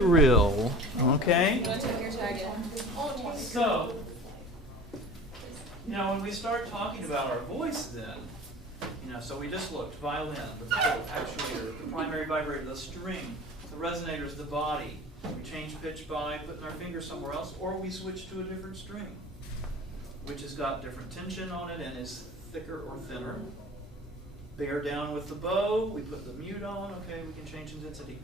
Real, okay? So, when we start talking about our voice then, so we just looked, violin, the actuator, the primary vibrator, the string, the resonators, the body. We change pitch by putting our finger somewhere else, or we switch to a different string, which has got different tension on it and is thicker or thinner. Bear down with the bow, we put the mute on, okay, we can change intensity.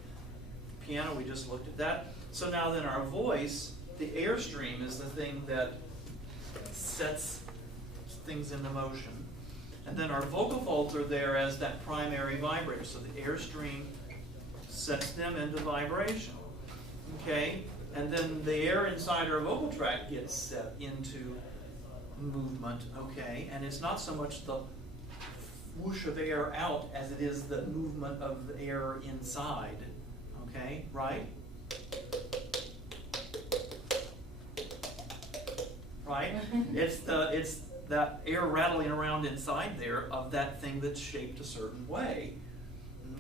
Piano, we just looked at that. So now then our voice, the airstream is the thing that sets things into motion. And then our vocal folds are there as that primary vibrator. So the airstream sets them into vibration. Okay? And then the air inside our vocal tract gets set into movement. Okay? And it's not so much the whoosh of air out as it is the movement of the air inside. Okay, right? Right? It's that air rattling around inside there of that thing that's shaped a certain way.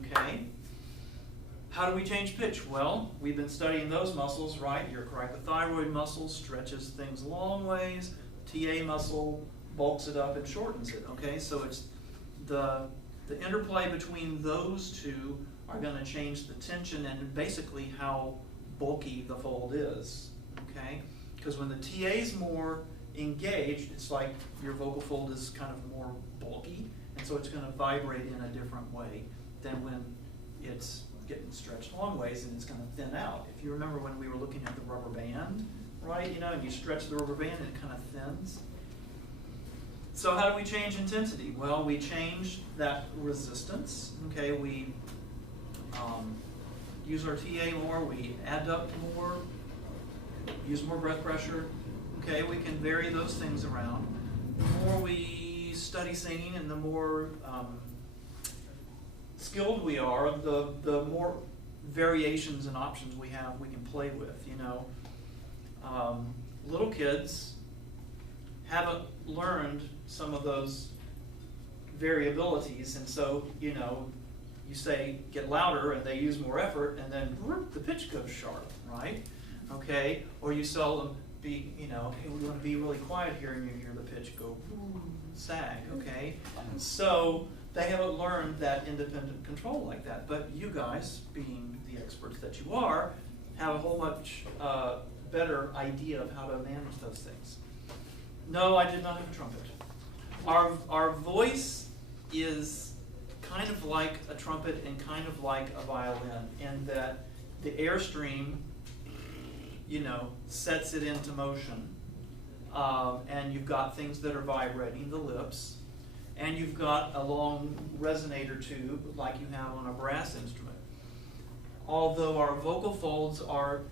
Okay? How do we change pitch? Well, we've been studying those muscles, right? Your cricothyroid muscle stretches things long ways. TA muscle bulks it up and shortens it. Okay? So it's the interplay between those two are going to change the tension and basically how bulky the fold is, okay? Because when the TA is more engaged, it's like your vocal fold is kind of more bulky, and so it's going to vibrate in a different way than when it's getting stretched long ways and it's going to thin out. If you remember when we were looking at the rubber band, right? And you stretch the rubber band and it kind of thins. So how do we change intensity? Well, we change that resistance, okay? We use our TA more, we adduct more, use more breath pressure. Okay, we can vary those things around. The more we study singing and the more skilled we are, the more variations and options we have we can play with, Little kids haven't learned some of those variabilities, and so, you say, get louder, and they use more effort, and then the pitch goes sharp, right? Okay? Or you tell them, hey, we want to be really quiet here, and you hear the pitch go sag, okay? So they haven't learned that independent control like that. But you guys, being the experts that you are, have a whole much better idea of how to manage those things. No, I did not have a trumpet. Our voice is kind of like a trumpet and kind of like a violin in that the airstream, sets it into motion. And you've got things that are vibrating, the lips, and you've got a long resonator tube like you have on a brass instrument. Although our vocal folds are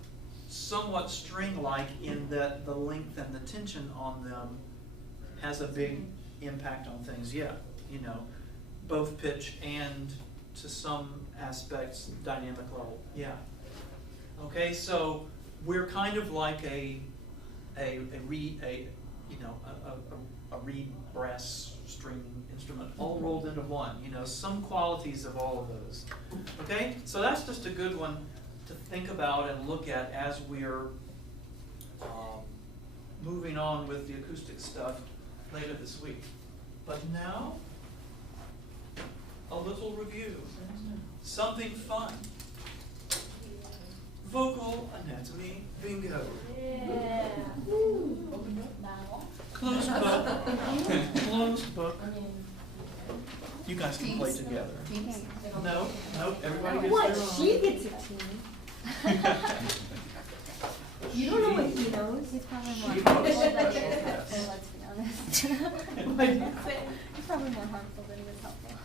somewhat string-like in that the length and the tension on them has a big impact on things, both pitch and to some aspects dynamic level, Okay, so we're kind of like a reed brass string instrument all rolled into one. Some qualities of all of those. Okay, so that's just a good one to think about and look at as we're moving on with the acoustic stuff later this week. But now, a little review. Something fun. Vocal anatomy bingo. Yeah. Closed book. Closed book. You guys can play together. No, everybody gets What? their own. She gets a team. You don't know what he knows. He's probably more She harmful knows. than Yes. let's be honest. He's probably more harmful than he was helpful.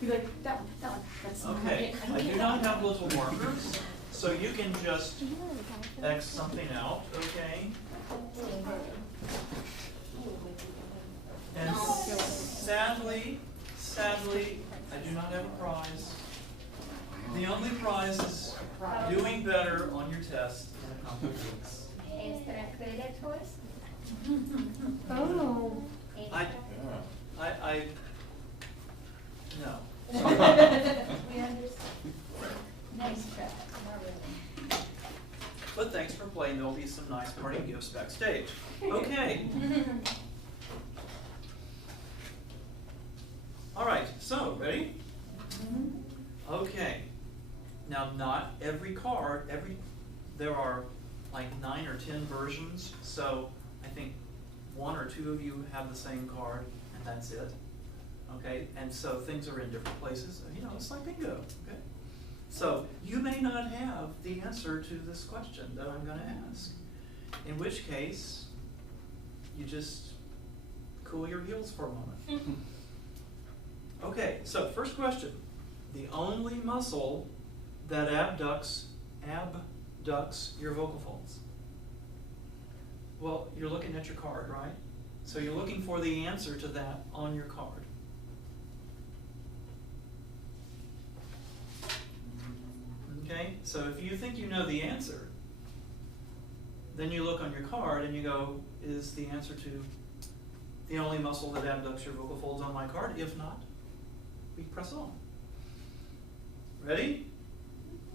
He's like, that one, that's not Okay, it. I do not have little markers, so you can just X something out, okay? And sadly, I do not have a prize. The only prize is doing better on your test in a couple of weeks. Oh. No. We understand. but thanks for playing. There'll be some nice party gifts backstage. Okay. All right, so ready? Okay. Now, not every card, there are like 9 or 10 versions, so I think 1 or 2 of you have the same card, and that's it. Okay, and so things are in different places. You know, it's like bingo. Okay, so you may not have the answer to this question that I'm going to ask. In which case, you just cool your heels for a moment. Okay, so first question: the only muscle that abducts your vocal folds. Well, you're looking at your card, right? So you're looking for the answer to that on your card. Okay, so if you think you know the answer, then you look on your card and you go, is the answer to the only muscle that abducts your vocal folds on my card? If not, we press on. Ready?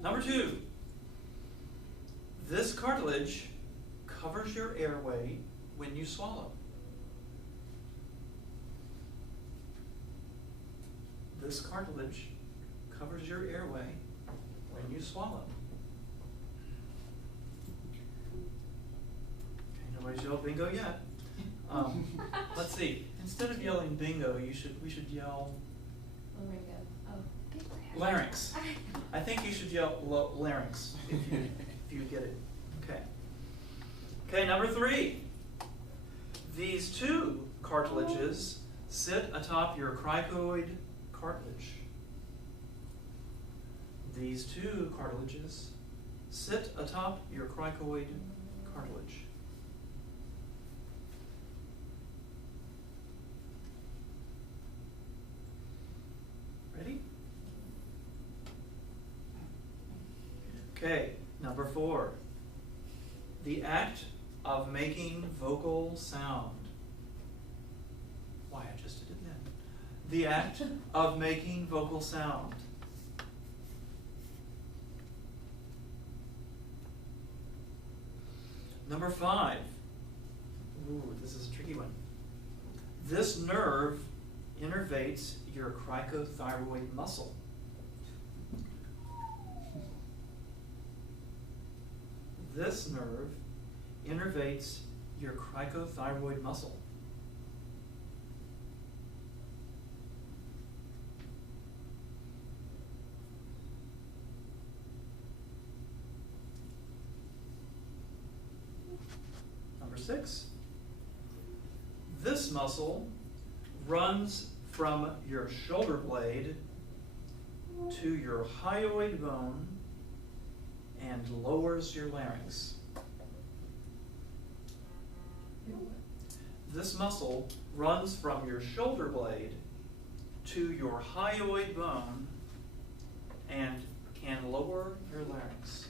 Number 2. This cartilage covers your airway when you swallow. This cartilage covers your airway when you swallow. Okay, nobody's yelled bingo yet. Let's see. Instead of yelling bingo, we should yell larynx. I think you should yell larynx if you get it. Okay. Okay, number 3. These 2 cartilages sit atop your cricoid cartilage. These 2 cartilages sit atop your cricoid cartilage. Ready? Okay, number 4. The act of making vocal sound. Why, I just did it then. The act of making vocal sound. Number 5. Ooh, this is a tricky one. This nerve innervates your cricothyroid muscle. This nerve innervates your cricothyroid muscle. Number 6. This muscle runs from your shoulder blade to your hyoid bone and lowers your larynx. This muscle runs from your shoulder blade to your hyoid bone and can lower your larynx.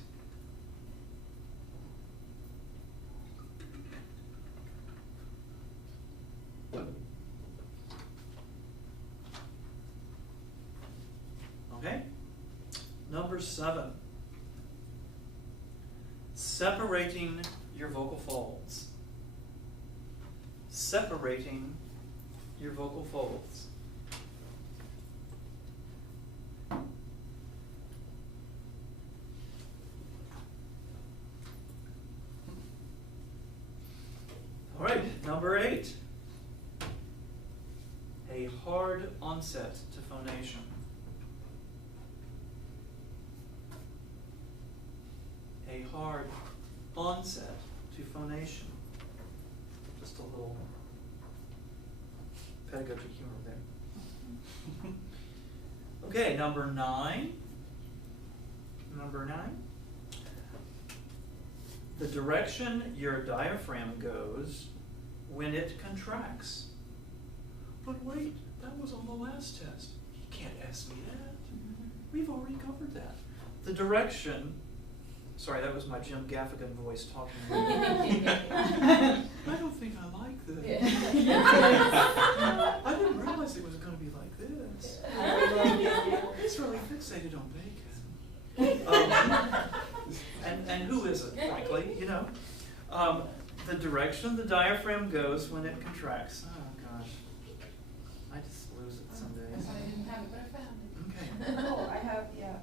Okay? Number 7. Separating your vocal folds. Separating your vocal folds. All right, number 8. A hard onset to phonation. A hard onset to phonation. Just a little pedagogy humor there. Okay, number 9. Number 9. The direction your diaphragm goes when it contracts. But wait, that was on the last test. You can't ask me that. We've already covered that. The direction. Sorry, that was my Jim Gaffigan voice talking. I don't think I like this. I didn't realize it was going to be like this. It's really fixated on bacon. And who is it, frankly? exactly, you know. The direction the diaphragm goes when it contracts. Oh gosh, I just lose it some days. I didn't have it, but I found it. Okay. Oh, I have, yeah.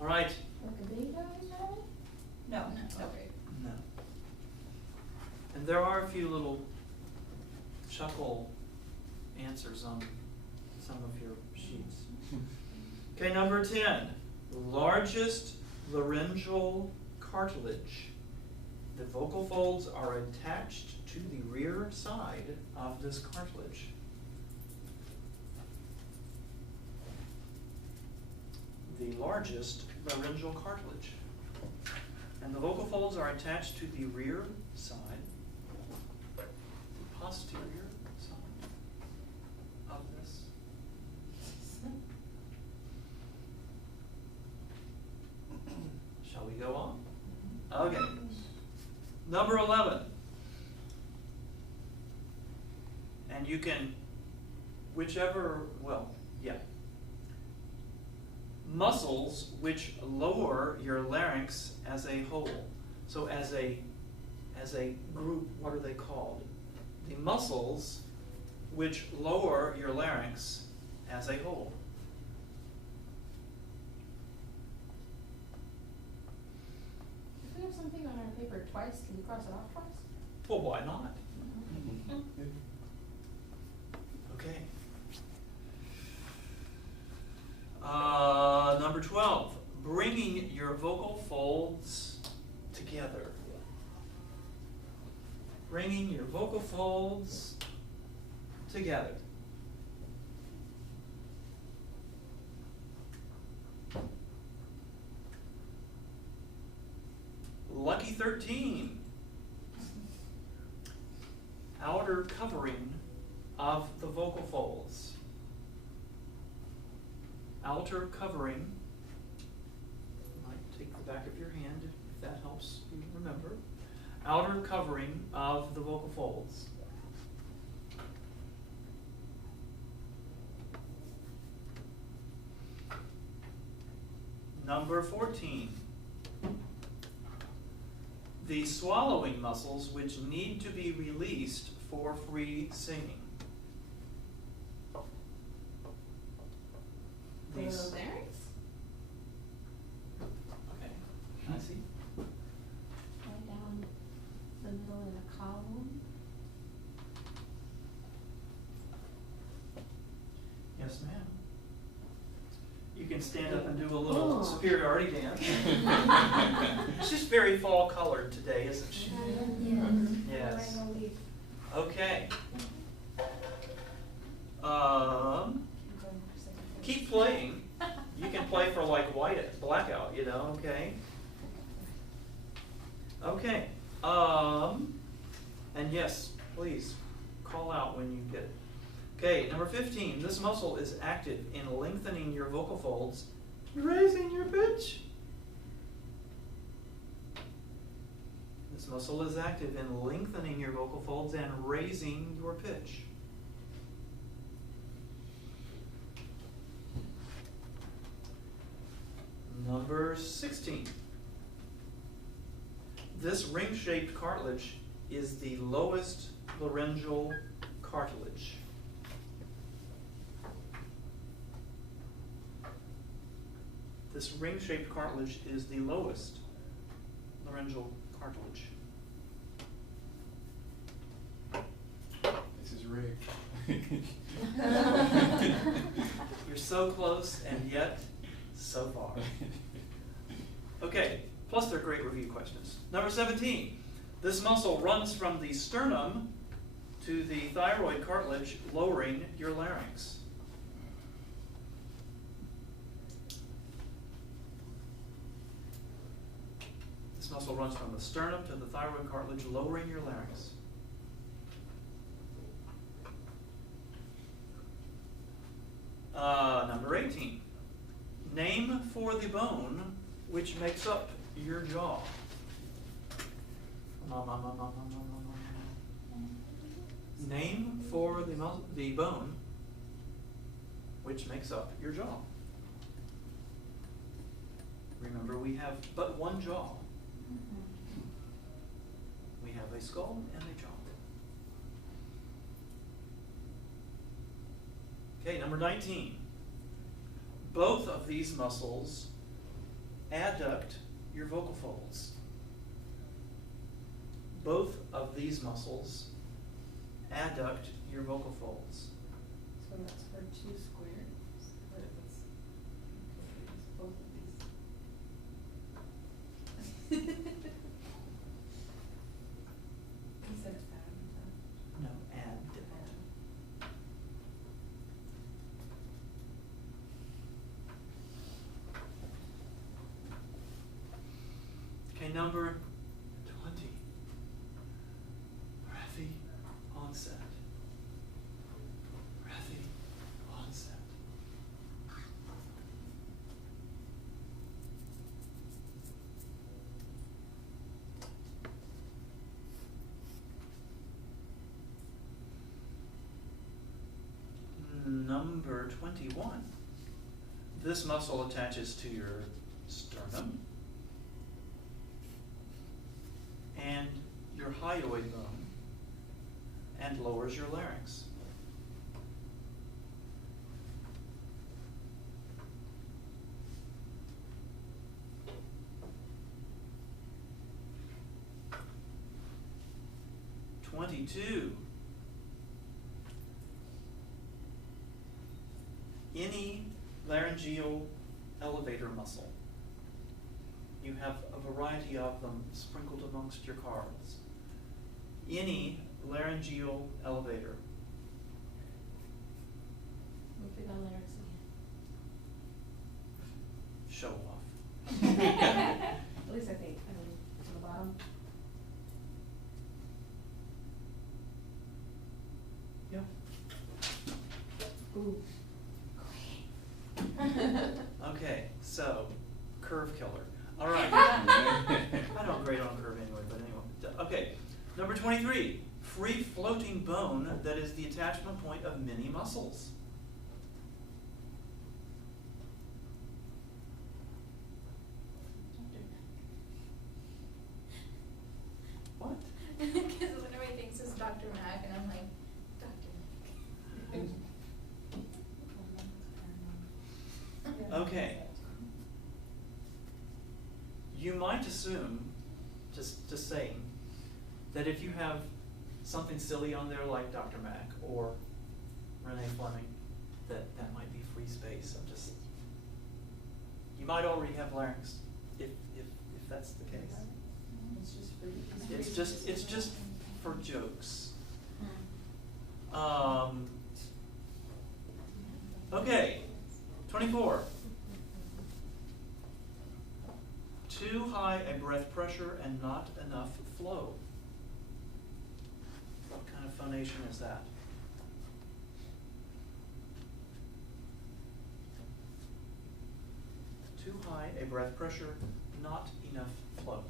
All right. Like a big diaphragm? No, No. okay. No. And there are a few little chuckle answers on some of your sheets. Okay, number 10. Largest laryngeal cartilage. The vocal folds are attached to the rear side of this cartilage. The largest laryngeal cartilage. And the vocal folds are attached to the rear side, the posterior side of this. Shall we go on? Okay. Number 11. And you can, whichever, well, yeah. Muscles which lower your larynx as a whole. So as a group, what are they called? The muscles which lower your larynx as a whole. If we have something on our paper twice, can we cross it off twice? Well, why not? Okay. Number 12, bringing your vocal folds together. Bringing your vocal folds together. Lucky 13. Outer covering of the vocal folds. Outer covering. You might take the back of your hand if that helps you remember. Outer covering of the vocal folds. Number 14. The swallowing muscles which need to be released for free singing. The These, larynx? okay, I see. Right down the middle in a column. Yes, ma'am. You can stand up and do a little Oh. superiority dance. She's very fall colored today, isn't she? Yes. Okay. Keep playing. You can play for like blackout, you know, okay? Okay. And yes, please call out when you get it. Okay, number 15. This muscle is active in lengthening your vocal folds, raising your pitch. This muscle is active in lengthening your vocal folds and raising your pitch. Number 16. This ring-shaped cartilage is the lowest laryngeal cartilage. This ring-shaped cartilage is the lowest laryngeal cartilage. This is rigged. You're so close and yet so far. Okay, plus they're great review questions. Number 17. This muscle runs from the sternum to the thyroid cartilage, lowering your larynx. This muscle runs from the sternum to the thyroid cartilage, lowering your larynx. Number 18. Name for the bone which makes up your jaw. Name for the bone which makes up your jaw. Remember, we have but one jaw. have a skull and a jaw. Okay, number 19. Both of these muscles adduct your vocal folds. Both of these muscles adduct your vocal folds. So that's for 2 squares, but it's, okay, it's both of these. You said add, No, add. Okay, number 20. Breathy onset. Breathy onset. Number 21. This muscle attaches to your sternum and your hyoid bone and lowers your larynx. Any laryngeal elevator muscle. You have a variety of them sprinkled amongst your cards. Any laryngeal elevator. Move it on larynx again. Show off. At least I think, on the bottom. Yeah. Ooh. Okay, so curve killer. All right. I don't grade on curve anyway, but anyway. Okay, number 23. Free floating bone that is the attachment point of many muscles. What? Because everybody thinks it's Dr. Mac, and I'm like, Dr. Mac. Okay. You might assume, just saying, that if you have something silly on there like Dr. Mac or Renee Fleming, that might be free space. You might already have larynx, if that's the case. It's just free. It's just for jokes. Okay, 24. Too high a breath pressure and not enough flow. What kind of phonation is that? Too high a breath pressure, not enough flow.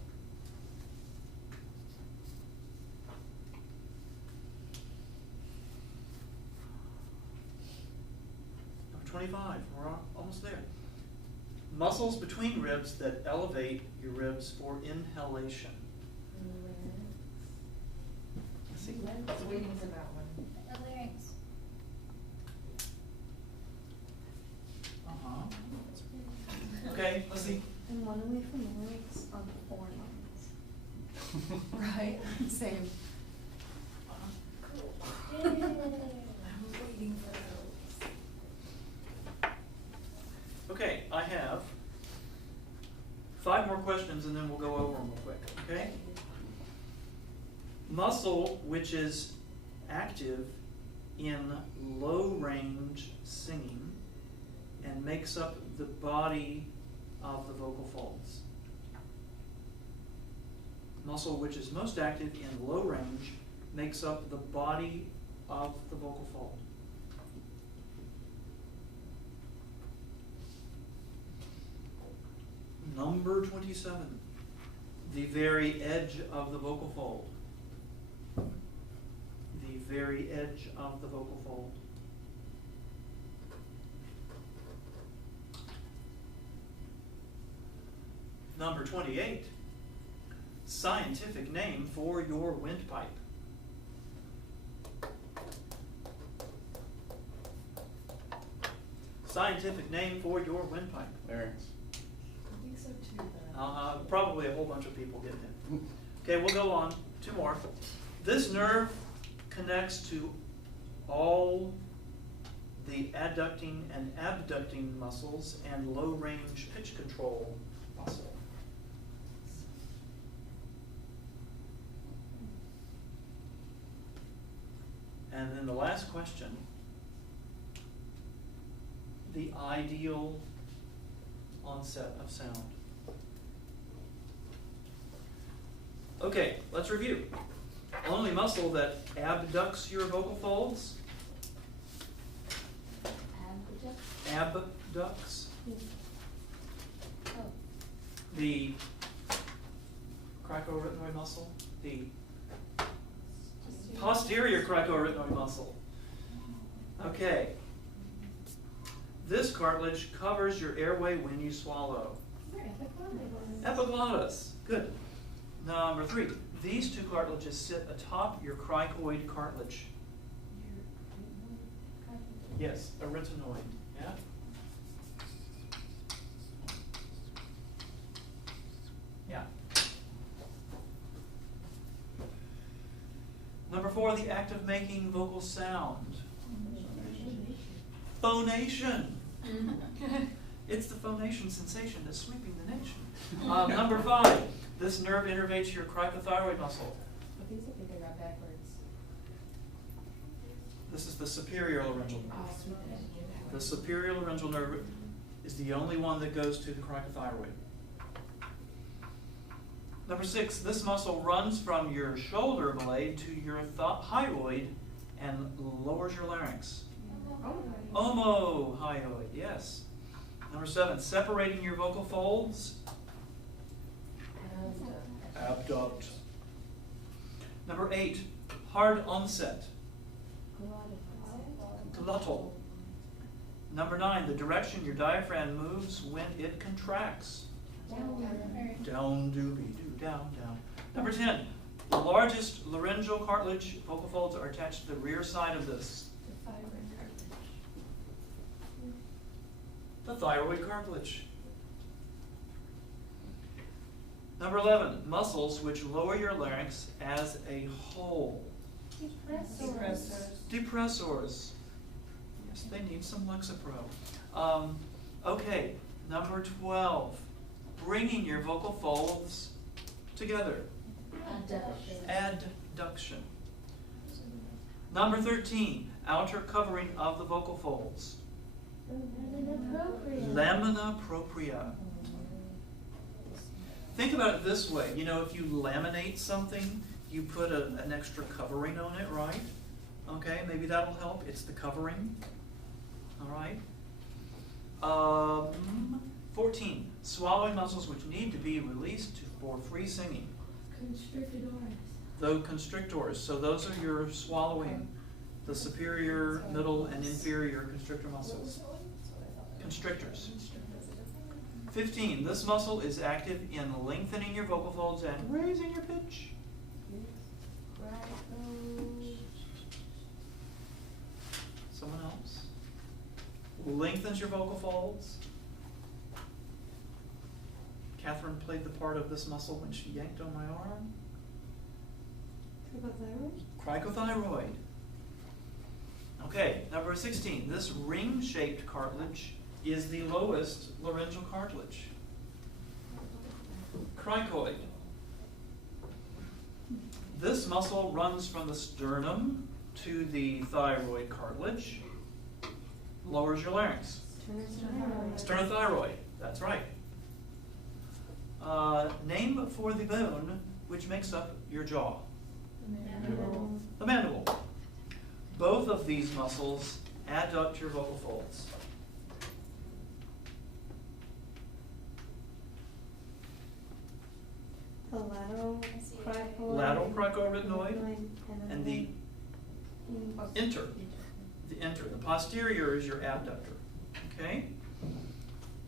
Number 25, we're almost there. Muscles between ribs that elevate your ribs for inhalation. See? Waiting's about one. The larynx. Uh-huh. Okay, let's see. And one away from the larynx on the 4 lines. Right, same. Cool. I'm waiting for those. Okay, I have 5 more questions and then we'll go over them real quick, okay? Muscle which is active in low range singing and makes up the body of the vocal folds. Muscle which is most active in low range makes up the body of the vocal fold. Number 27, the very edge of the vocal fold. The very edge of the vocal fold. Number 28, scientific name for your windpipe? Scientific name for your windpipe. Larynx. I think so too, but. Probably a whole bunch of people getting it. Okay, we'll go on. 2 more. This nerve connects to all the adducting and abducting muscles and low-range pitch control muscle. And then the last question, the ideal onset of sound. Okay, let's review. Only muscle that abducts your vocal folds. Abducts. Oh. The cricoretinoid muscle. The posterior cricoretinoid muscle. Okay. This cartilage covers your airway when you swallow. Epiglottis. Good. Number 3. These 2 cartilages sit atop your cricoid cartilage. Yes, arytenoid. Yeah. Yeah. Number 4, the act of making vocal sound. Phonation. It's the phonation sensation that's sweeping the nation. Number 5, this nerve innervates your cricothyroid muscle. But these are thinking about backwards. This is the superior laryngeal nerve. The superior laryngeal nerve is the only one that goes to the cricothyroid. Number 6, this muscle runs from your shoulder blade to your hyoid and lowers your larynx. Omohyoid, yes. Number 7, separating your vocal folds. Abduct. Number 8, hard onset. Glottal. Number 9, the direction your diaphragm moves when it contracts. Down, doobie, doo, down, down. Number 10, the largest laryngeal cartilage vocal folds are attached to the rear side of this. The thyroid cartilage. Number 11, muscles which lower your larynx as a whole. Depressors. Yes, they need some Lexapro. Okay, number 12, bringing your vocal folds together. Adduction. Number 13, outer covering of the vocal folds. Lamina propria. Think about it this way. You know, if you laminate something, you put an extra covering on it, right? Okay, maybe that'll help. It's the covering. All right. 14, swallowing muscles which need to be released for free singing. Those constrictors. So those are your swallowing, the superior, middle, and inferior constrictor muscles. Constrictors. 15, this muscle is active in lengthening your vocal folds and raising your pitch. Someone else? Lengthens your vocal folds. Catherine played the part of this muscle when she yanked on my arm. Cricothyroid. Okay, number 16, this ring-shaped cartilage is the lowest laryngeal cartilage. Cricoid. This muscle runs from the sternum to the thyroid cartilage, lowers your larynx. Sternothyroid, that's right. Name for the bone which makes up your jaw. The mandible. Both of these muscles adduct your vocal folds. The Lateral cricoretinoid and the inter. The inter. The posterior is your abductor. Okay?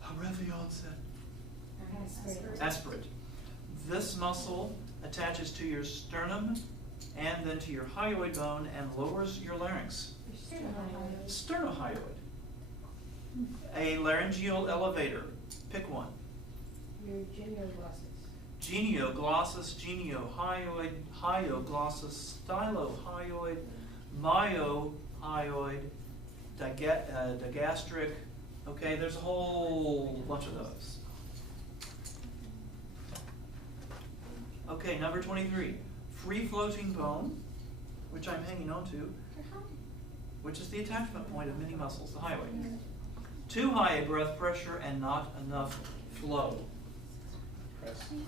How rev the onset? Aspirate. This muscle attaches to your sternum and then to your hyoid bone and lowers your larynx. Sternohyoid. A laryngeal elevator. Pick one. Your genioglossus. Genioglossus, geniohyoid, hyoglossus, stylohyoid, myohyoid, digastric. Okay, there's a whole bunch of those. Okay, number 23. Free-floating bone, which I'm hanging on to, which is the attachment point of many muscles, the hyoid. Too high a breath pressure and not enough flow.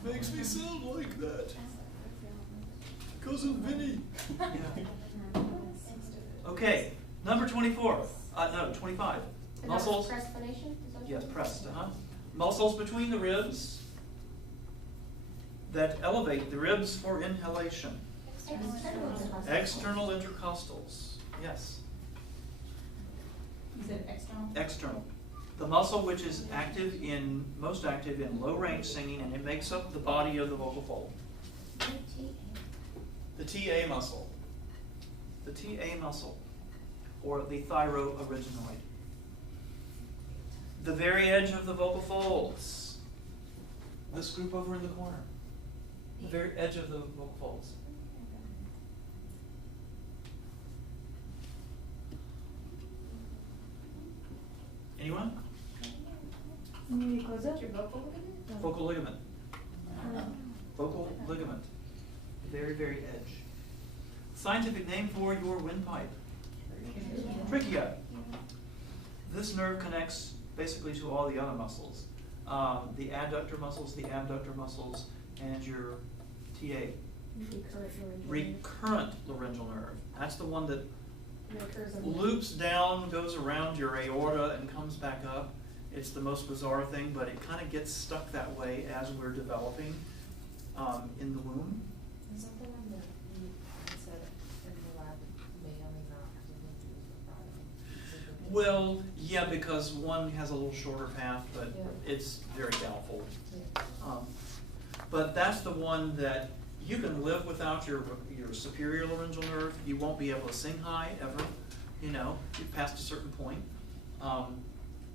Makes me sound like that. Cousin Vinny. Yeah. Okay, number 24. No, 25. Muscles. Pressfination? Yes, pressed. Muscles between the ribs that elevate the ribs for inhalation. External intercostals. Yes. You said external? External. The muscle which is most active in low range singing, and it makes up the body of the vocal fold. The TA muscle. The TA muscle, or the thyroaryngenoid. The very edge of the vocal folds. This group over in the corner. The very edge of the vocal folds. Anyone? Your vocal ligament? Vocal ligament. Vocal ligament. Very, very edge. Scientific name for your windpipe. Trachea. This nerve connects basically to all the other muscles. The adductor muscles, the abductor muscles, and your TA. Recurrent laryngeal nerve. That's the one that loops down, goes around your aorta, and comes back up. It's the most bizarre thing, but it kind of gets stuck that way as we're developing in the womb. Is that the one that you said in the lab may or may not have to live through the Well, yeah, because one has a little shorter path, but Yeah. it's very doubtful. Yeah. But that's the one that you can live without your superior laryngeal nerve. You won't be able to sing high ever, you've passed a certain point.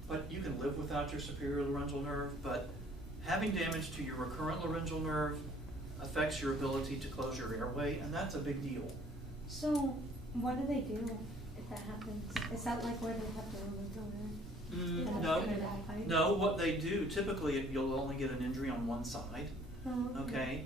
But you can live without your superior laryngeal nerve, but having damage to your recurrent laryngeal nerve affects your ability to close your airway, and that's a big deal. So, what do they do if that happens? Is that like where they have to remove the nerve? No, what they do, typically you'll only get an injury on one side, okay?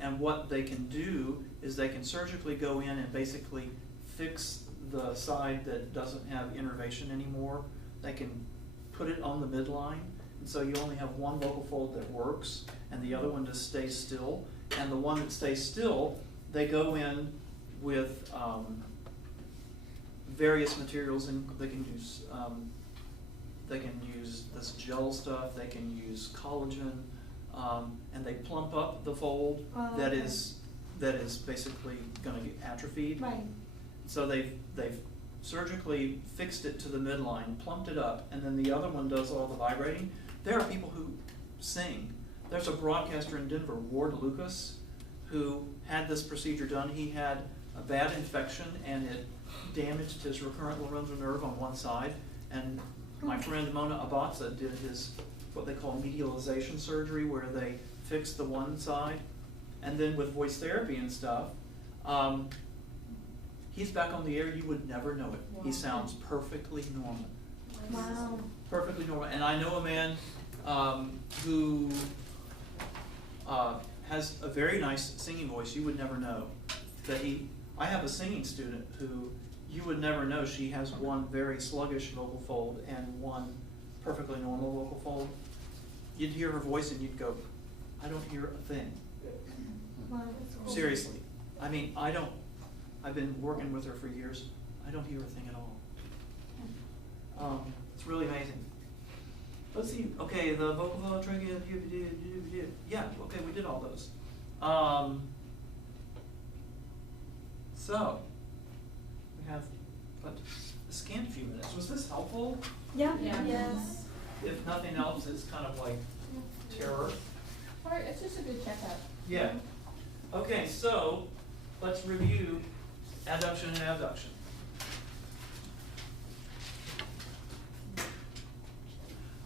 And what they can do is they can surgically go in and basically fix the side that doesn't have innervation anymore. They can put it on the midline, and so you only have one vocal fold that works, and the other one just stays still. And the one that stays still, they go in with various materials, and they can use this gel stuff. They can use collagen, and they plump up the fold that is basically going to get atrophied. Right. So they've surgically fixed it to the midline, plumped it up, and then the other one does all the vibrating. There are people who sing. There's a broadcaster in Denver, Ward Lucas, who had this procedure done. He had a bad infection, and it damaged his recurrent laryngeal nerve on one side. And my friend Mona Abatza did what they call medialization surgery, where they fixed the one side. And then with voice therapy and stuff, he's back on the air. You would never know it. Wow. He sounds perfectly normal. Wow. Perfectly normal. And I know a man who has a very nice singing voice. You would never know that I have a singing student who you would never know she has one very sluggish vocal fold and one perfectly normal vocal fold. You'd hear her voice and you'd go, I don't hear a thing. Wow. Seriously. I mean, I've been working with her for years. I don't hear a thing at all. It's really amazing. Let's see. Okay, the vocal fold, trachea, yeah, okay, we did all those. So, we have a scant few minutes. Was this helpful? Yeah. Yeah. Yes. If nothing else, it's kind of like terror. Alright, it's just a good checkup. Yeah. Okay, so let's review adduction and abduction.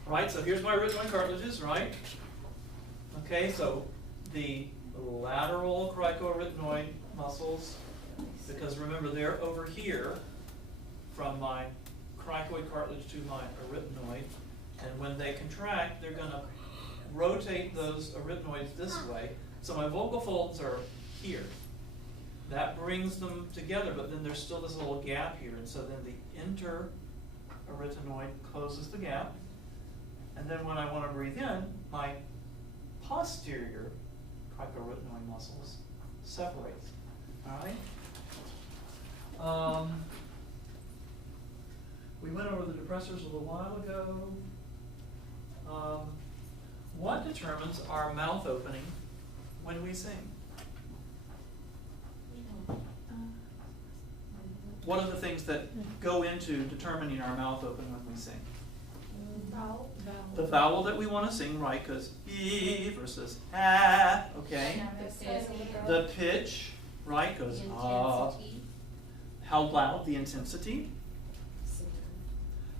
Right, so here's my arytenoid cartilages, right? Okay, so the lateral cricoarytenoid muscles, because remember they're over here from my cricoid cartilage to my arytenoid, and when they contract, they're going to rotate those arytenoids this way. So my vocal folds are here. That brings them together, but then there's still this little gap here, and so then the interarytenoid closes the gap. And then when I want to breathe in, my posterior cricoarytenoid muscles separate. All right? We went over the depressors a little while ago. What determines our mouth opening when we sing? What are the things that go into determining our mouth open when we sing? Vowel. The vowel that we want to sing, right? Because E versus ah, okay. The pitch, right? Goes ah. How loud? The intensity.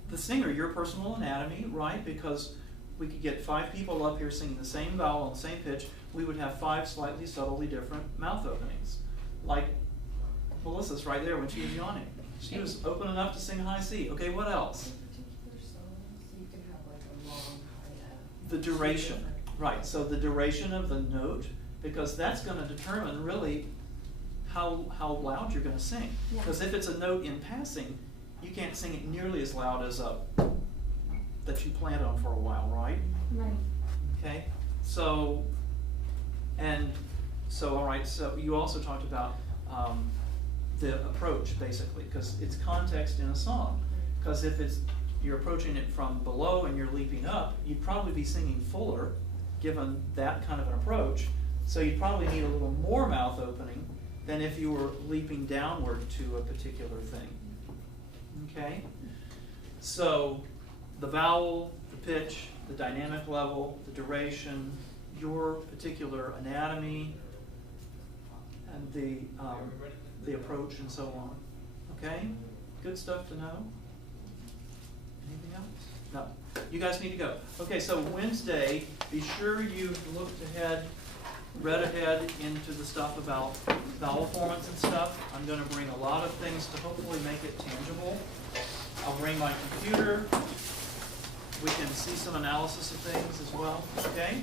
The singer, your personal anatomy, right? Because we could get 5 people up here singing the same vowel and the same pitch, we would have 5 slightly, subtly different mouth openings. Like Melissa's right there when she was yawning. She was open enough to sing high C. Okay, what else? You can have like a long high The duration, right? So the duration of the note, because that's going to determine really how loud you're going to sing. Because if it's a note in passing, you can't sing it nearly as loud as that you planned on for a while, right? Right. Okay. So, all right. So you also talked about the approach, basically, because it's context in a song. Because if you're approaching it from below and you're leaping up, you'd probably be singing fuller, given that kind of an approach. So you'd probably need a little more mouth opening than if you were leaping downward to a particular thing. Okay? So the vowel, the pitch, the dynamic level, the duration, your particular anatomy, and the approach and so on. Okay? Good stuff to know. Anything else? No. You guys need to go. Okay, so Wednesday, be sure you've read ahead into the stuff about vowel formants and stuff. I'm going to bring a lot of things to hopefully make it tangible. I'll bring my computer. We can see some analysis of things as well. Okay?